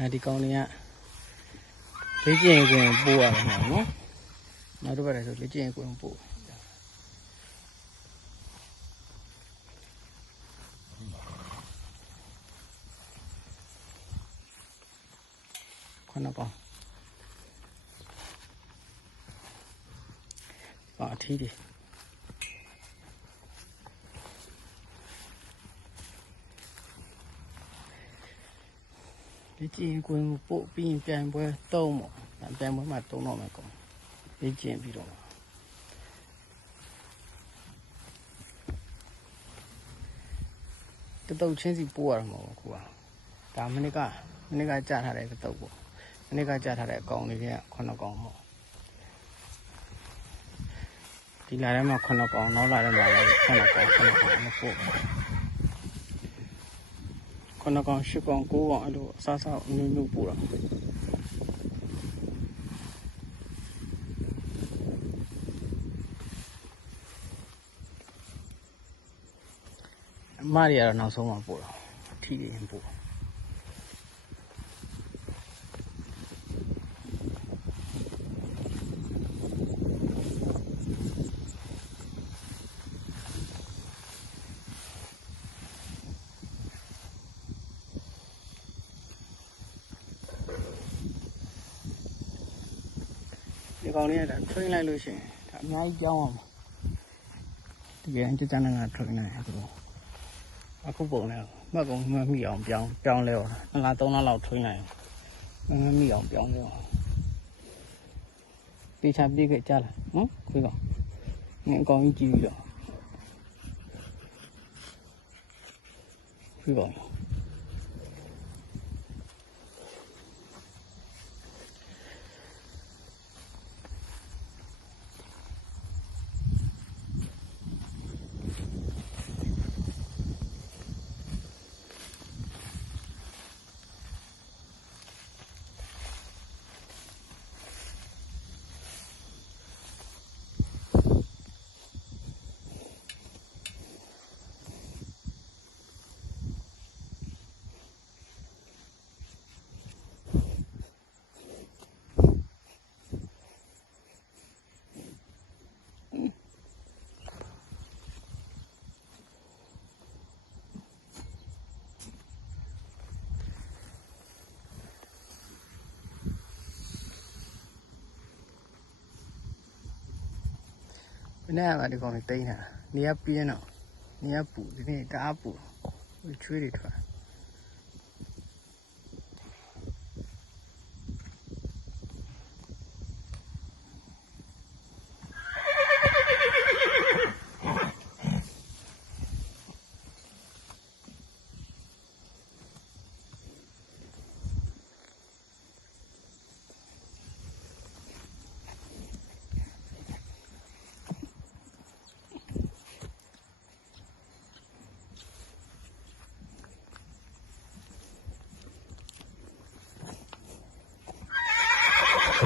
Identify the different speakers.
Speaker 1: အဲဒီကောင်တွေကလေ့ကျင့်ရင်ကိုယ်ပို့ရတယ်နော်နော်နောက်တစ်ပတ်လည်းဆိုလေ့ကျင့်ရင်ကိုယ်ပို့ခုနကောင်ပါထီးတ လေ့ကျင့်ရင်ကိုယ်ကိုပို့ပြီးရင်ပြန်ပွဲတုံးပေါ့ဒါပြန်ပွဲမှာတုံးတော့မယ်ကောင်လေ့ကျင့်ပြီးတော့တတုတ်ချင်းစီပို့ရမှာပေါ့ကိုကဒါမနစ်ကမနစ်ကကြာထားတဲ့တတုတ်ပေါ့မနစ်ကကြာထားတဲ့အကောင်လေးကခုနှစ်ကောင်ပေါ့ဒီလာထဲမှာခုနှစ်ကောင်နောက်လာထဲမှာလည်းခုနှစ်ကောင်ခုနှစ်ကောင်မပို့ ခုနကောင်ရှစ်ကောင်ကိုးကောင်အဲ့လိုအစားစားအမျိုးမျိုးပို့တာအမတွေကတော့နောက်ဆုံးမှပို့တာအထီးတွေရင်ပို့ ဒီကောင်လေးကဒါ train လိုက်လို့ရှိရင်ဒါအများကြီးကြောင်းအောင်တကယ်ကြကြနာနာ train လိုက်တယ်သူတို့အခုပုံနဲ့မှတ်ကုန်မှတ်မိအောင်ပြောင်းပြောင်းလဲတော့နှစ်လားသုံးလားလောက် train လိုက်အောင်မှတ်မိအောင်ပြောင်းလဲအောင်တေချာပြေးခဲ့ကြလားနော်ခွေးကောင်ငင်အကောင်ကြီးကြည့်ပြီးတော့ခွေးကောင် ဘယ်နဲ့ကဒီကောင်လေးတိန်းတာနေရပြင်းတော့နေရပူဒီနေ့တအားပူချွေးတွေထွက်